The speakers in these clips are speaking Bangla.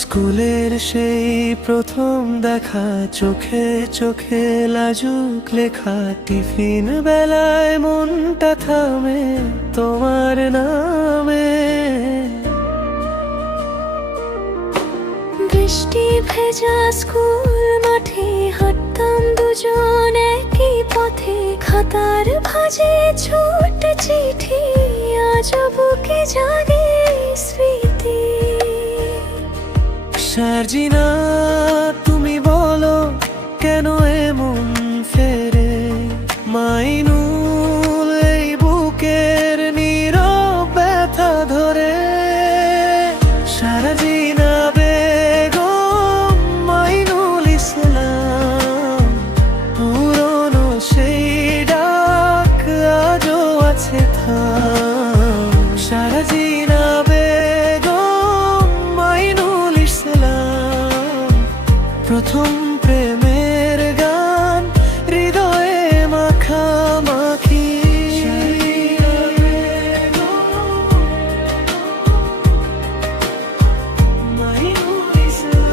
স্কুলের সেই প্রথম দেখা, চোখে চোখে লাজুক লেখা, টিফিন বেলায় মনটা থামে তোমার নামে। বৃষ্টি ভেজা স্কুল মাঠে হাঁটতাম দুজন একই পথে, খাতার ভাঁজে ছোট চিঠি, আজ বুকে জাগে স্মৃতি। সার্জিনা তুমি বলো কেন এমন ফেরে, মাইনুল এই বুকের নীরব ব্যথা ধরে। সার্জিনা বেগম, মাইনুল ইসলাম, পুরনো সেই ডাক আজও আছে থাম। সার্জিনা বেগম, মাইনুল ইসলাম, প্রথম প্রেমের গান হৃদয়ে মাখামাখি। মাইনুল ইসলাম।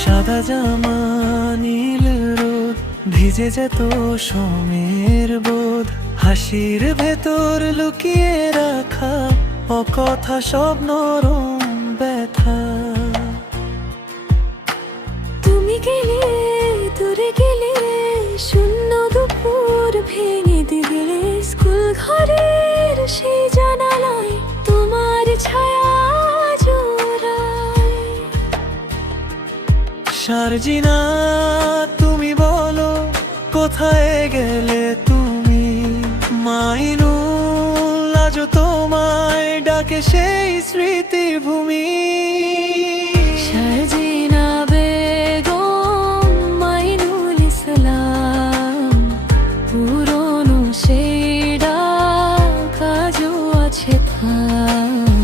সাদা জামা নীল রোদ, ভিজে যেত সময়ের বোধ, হাসির ভেতর লুকিয়ে রাখা অকথা সব নরম ব্যথা। তুমি গেলে দূরে গেলে, শূন্য দুপুর ভেঙে দিলে, স্কুল ঘরের সেই জানালায় তোমার ছায়া জোড়ায়। সার্জিনা তুমি বলো কোথায় গেলে তুমি, মাইনুল আজও তোমায় ডাকে সেই স্মৃতিভূমি। সার্জিনা বেগম, মাইনুল ইসলাম, পুরনো সেই ডাক আজও আছে থাম।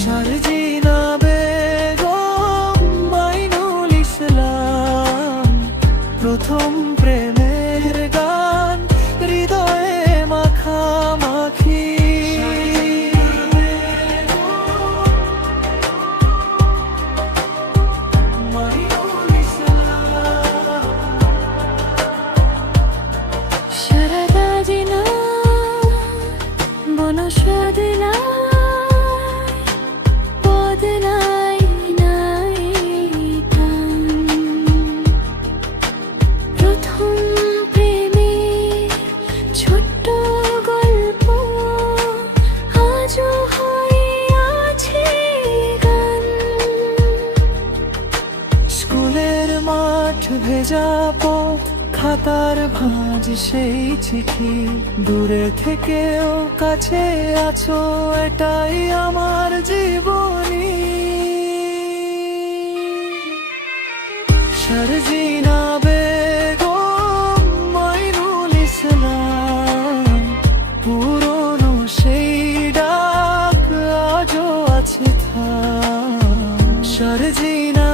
সার্জিনা বেগম, মাইনুল ইসলাম, প্রথম প্রেমের গান হৃদয়ে মাখামাখি। মাইনুল ইসলাম। সারাটা দিনা বনসাদনায়, বদলাই নাই গান। প্রথম প্রেমের ছোট্ট গল্প আজও হয়ে আছে গান। স্কুলের মাঠ ভেজা পথ, খাতার ভাঁজ সেই চিঠি, দূরে থেকেও কাছে আছো এটাই আমার জীবনী। সার্জিনা বেগম, মাইনুল ইসলাম, পুরনো সেই ডাক আজও আছে থাম। সার্জিনা